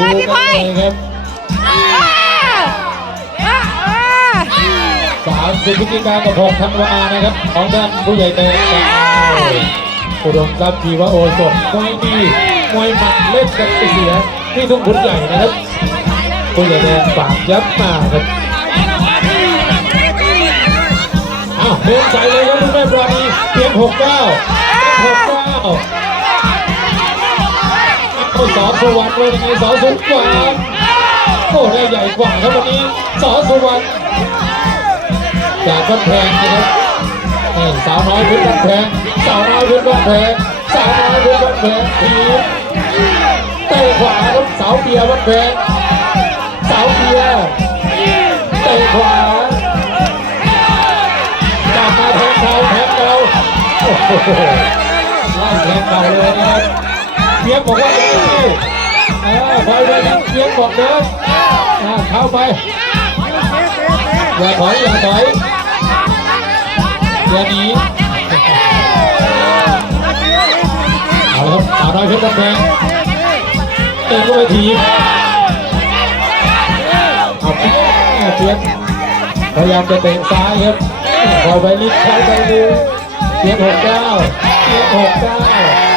เลยพี่พลอยครับอ่าอ่าอ่าสามสิบพฤศจิกายนกับหกธันวานะครับของด้านผู้ใหญ่เตะอุดมทรัพย์จีวะโอสดมวยดีมวยหมัดเล่นกันไปเสียที่ทุ่งขุนใหญ่นะครับผู้ใหญ่แดงฝากยับมาครับอ้าวเดินใส่เลยครับคุณแม่ปราณีเพียงหกเก้าหกเก้า เอาสอสวรรค์เลยยังไงสอสุขวาโอ้ได้ใหญ่กว่าครับวันนี้สอสุวรรค์จากบ้านแพงนะครับสาวน้อยพื้นบ้านแพงสาวน้อยพื้นบ้านแพงสาวน้อยพื้นบ้านแพงทีเตะขวาครับสาวเบียร์บ้านแพงสาวเบียร์เตะขวากลับมาแทงเขาแทงเราโอ้โหไล่แทงเก่าเลยนะครับ เพียงบอกว่าเดินสิเออไปไปเพียงบอกเดินอ่าเข้าไปอย่าถอยอย่าถอยอย่าหนีเอาละครับสาวน้อยเพชรบ้านแพงเตะเข้าไปทีเอาเพียนพยายามจะเตะซ้ายครับพอไปลิฟต์เข้าไปดูเพียนหกเก้าเพียนหกเก้า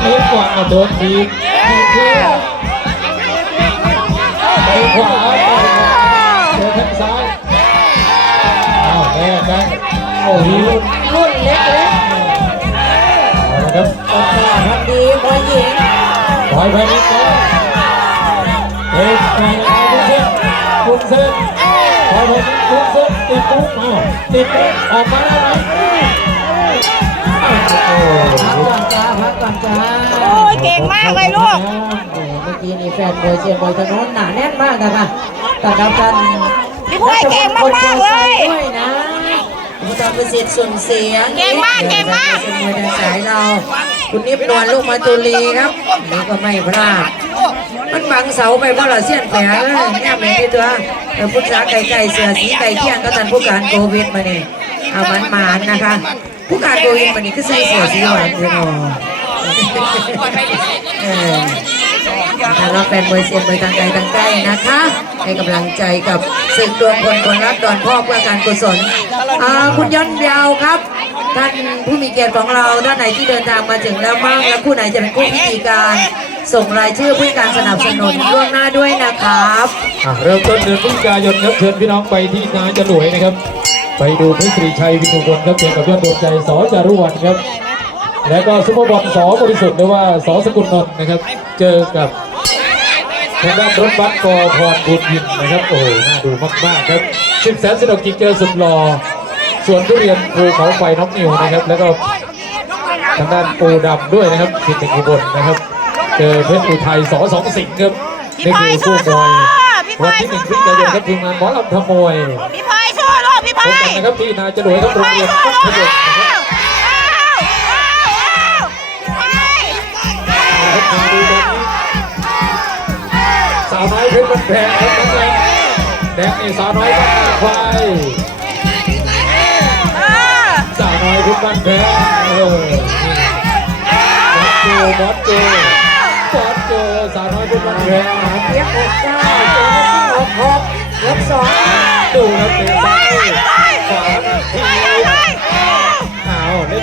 เลี้ยงกว่าโดนทีบทีเพื่อไปขวาไปขวาเจอแข้งซ้ายเอาแม่กันโอ้โหรุ่นเล็กเอาละครับออกมาทำดีมวยหญิงปล่อยไปนิดนึงเฮ้ยไปเอาคุณเส้นคุณเส้นปล่อยไปนิดคุณเส้นติดปุ๊บอ้าวติดปุ๊บออกมาได้ไหมโอ้โหพักก่อนจ้าพักก่อนจ้า งมากเลยลูกโอ้เมื่อกี้นี่แฟนมวยเชียร์มวยถนนหนาแน่นมากนะคะต้อนรับท่านพี่พลอยเก่งมากๆเลยด้วยนะคุณตาประสิทธิ์สุนเสียงเก่งมากเก่งมากเป็นมวยทางสายเรา คุณนิพนวลลูกมาตุลีครับนี่ก็ไม่พลาดมันบังเสาไปเพราะเราเสี้ยนแผลเลยเนี่ยแม่ที่ตัวเออพุทธาไก่ไก่เสือสีไก่เที่ยงก็ทันผู้การโควิดมาเนี่ยเอามันมานนะคะ ผู้การโควิดมานี่ก็ใส่เสือสีหวานเลยเนาะ เออถ้าเราแฟนมวยเสียนมวยทางไกลทางใกล้นะคะ ให้กำลังใจกับศึกดวงคนคนรักดอนพ่อเพื่อการกุศลอ่าคุณย้อนยาวครับ ท่านผู้มีเกียรติของเราท่านไหนที่เดินทางมาถึงแล้วบ้างและผู้ไหนจะเป็นผู้พิธีการส่งรายชื่อเพื่อการสนับสนุนล่วงหน้าด้วยนะครับเริ่มต้นเดือนพฤศจิกายนครับเชิญพี่น้องไปที่นาจะหลวยนะครับ ไปดูพระศรีชัยวิทุพลครับเจอกับยอดดวงใจสอจารุวรรณครับ แล้วก็ซุปเปอร์บอลสอบริสุทธิ์หรือว่าสอสกุลนนท์นะครับ เจอกับทางด้านรถบัสกอพรบุญยินนะครับ โอ้โหน่าดูมากๆครับสิบแสนสนกจิกเจอสุดหล่อส่วนทุเรียนภูเขาไฟน้องนิวนะครับ แล้วก็ทางด้านปูดำด้วยนะครับสิทธิ์อุบลนะครับ เจอเพชรอุทัยสอสองสิงห์ครับพี่พลอยคู่มวยสู้ๆพี่พลอยวันที่หนึ่งพฤศจิกายนครับทีมงานหมอลำทำมวยพี่พลอยสู้ลูกพี่พพลบอยกันนะครับที่นาจะรวยครับโรงเรียนมัธยมนะครับ มาดูแบบนี้สาวน้อยเพชรบันแพงครับนั่แหละแดงนี่สาวน้อยบ้านนาควายสาวน้อยเพชรบันแพงเออนี่บอสโจบอสโจบอสโจสาวน้อยเพชรบันแพงเรียกหกเก้าเจอหกหกยกสองดูครับเตะซ้ายขวาที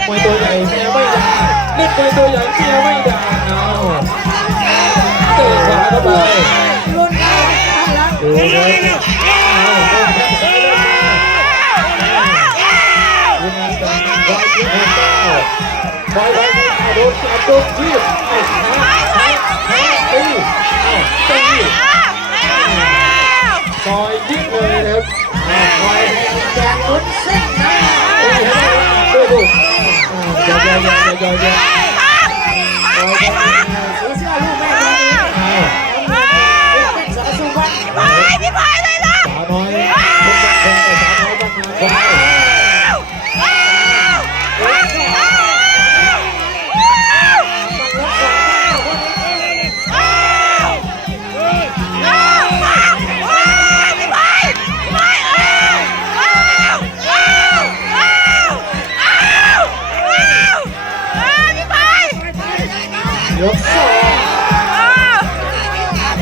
มวยตัวใหญ่เมียไม่ด่าเล่นมวยตัวใหญ่เมียไม่ด่าอ้าวเตะขวาเข้าไปรุ่นน้องข้างหลัง ยกสอง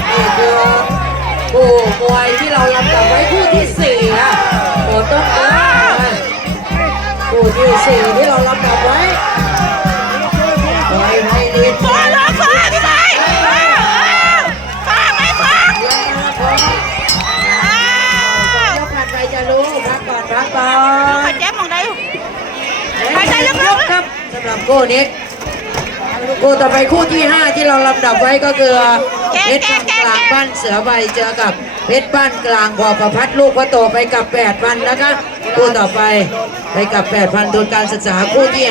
นี่คือผู้มอยที่เราลำดับไว้คู่ที่สี่นะโดนต้องล้าคู่ที่สี่ที่เราลำดับไว้ไว้ให้ดีพอแล้วพอพี่ไปฟังไม่ฟังยกผ่านไปจะรู้รักก่อนรักก่อนพักแจ๊บมองได้ใครจะยกครับสำหรับคู่นี้ คู่ต่อไปคู่ที่ 5 ที่เราลำดับไว้ก็คือเพชรบ้านกลางบ้านเสือใบเจอกับเพชรบ้านกลางพอประพัดลูกพระโตไปกับ8พันนะคะคู่ต่อไปไปกับ8พันทุนการศึกษาคู่ที่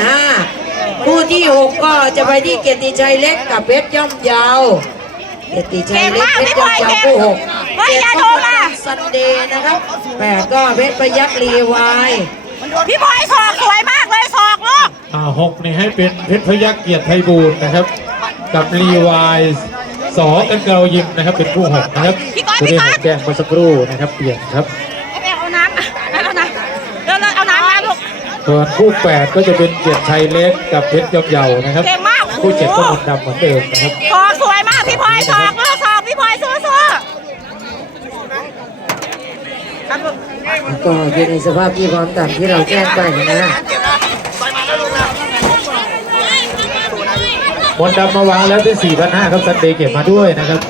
5 คู่ที่ 6 ก็จะไปที่เกียรติชัยเล็กกับเพชรย่อมยาวเกียรติชัยเล็กเพชรย่อมยาวคู่หกเจ็ดก็ซันเดย์นะครับแปดก็เพชรพยักรีวายพี่พายศอกสวยมากเลยศอกลูกอ่า หกนี่ให้เป็นเพชรพยักเกียรติไทยบูรณ์นะครับ กับรีวายสอกันเกลายิมนะครับ เป็นผู้หกนะครับตัวนี้หกแดงเมื่อสักครู่นะครับ เปลี่ยนครับแม่เอาน้ำเอาน้ำเดี๋ยวเอาน้ำมาลูกส่วนคู่แปดก็จะเป็นเกียรติชัยเล็กกับเพชรยอมเยานะครับเก่งมากคู่เจ็ดก็หมดดำเหมือนเดิมนะครับศอกสวยมากพี่พายศอกลูกศอกพี่พายสู้สู้ครับลูกก็อยู่ในสภาพที่พร้อมตามที่เราแจ้งไปนะ หมดดำมาวางแล้วที่สี่พันห้าครับซันเดย์เก็บมาด้วยนะครับ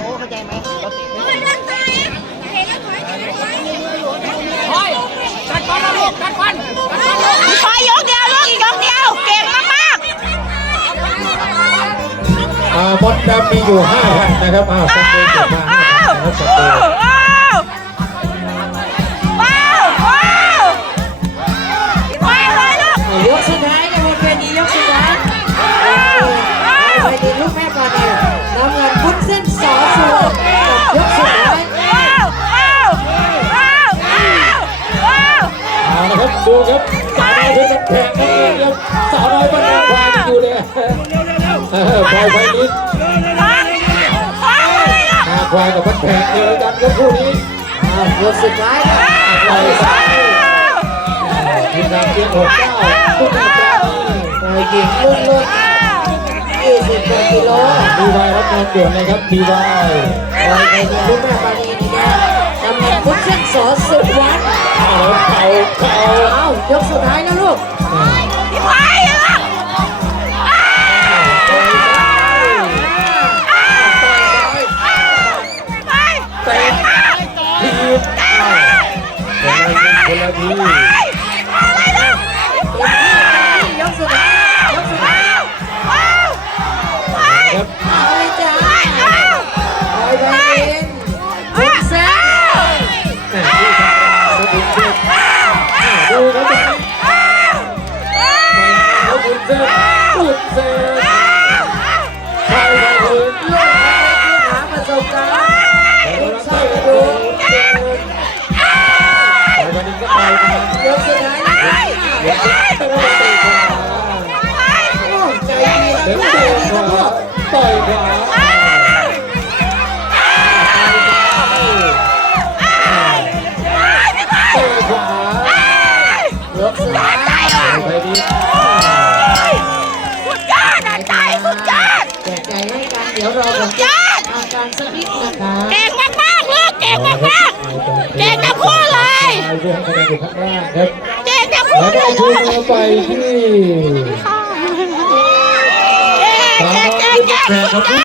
พี่พายยกเดียวลูกอีกยกเดียว เก่งมากมากอ่ามดดำมีอยู่ห้าพันนะครับอ้าวซันเดย์เก็บมาห้าพันนะครับซันเดย์ ดีลูกแม่ก่อนเนี่ยน้ำเงินพุทธเส้นสอสูงกับยกสุดท้ายว้บ้าวว้าวว้าวว้าวเอาละครับดูครับสาวน้อยเพชรแพงครับครับสาวน้อยบ้านนองควายอยู่เลยเออควายไฟนี้ฟังฟังเลยลูกอาควายกับพันแพงเจอกันครับคู่นี้เอายกสุดท้ายนะต่อยซ้ายทีมงานเพียงหกเก้าคู่นี้ปราณีต่อยหญิงลุ่นลุ่น สิบกว่ากิโลดีวายรับงานด่วนเลยครับดีวายต่อยไปดีลูกแม่ปานีนี่นะน้ำเงินพุทธเส้นสอสุดวัดเอาเข่าเข่าเอายกสุดท้ายนะลูก ดี๋ยวเราผมจะอาการสักนิดนะคะเก่งมากๆลูกเก่งมากๆเก่งทั้งคู่เลยเก่งคะพูดเล่างครับเก่งทั้งคู่เลยลูกไปที่เก่งเก่งเก่ง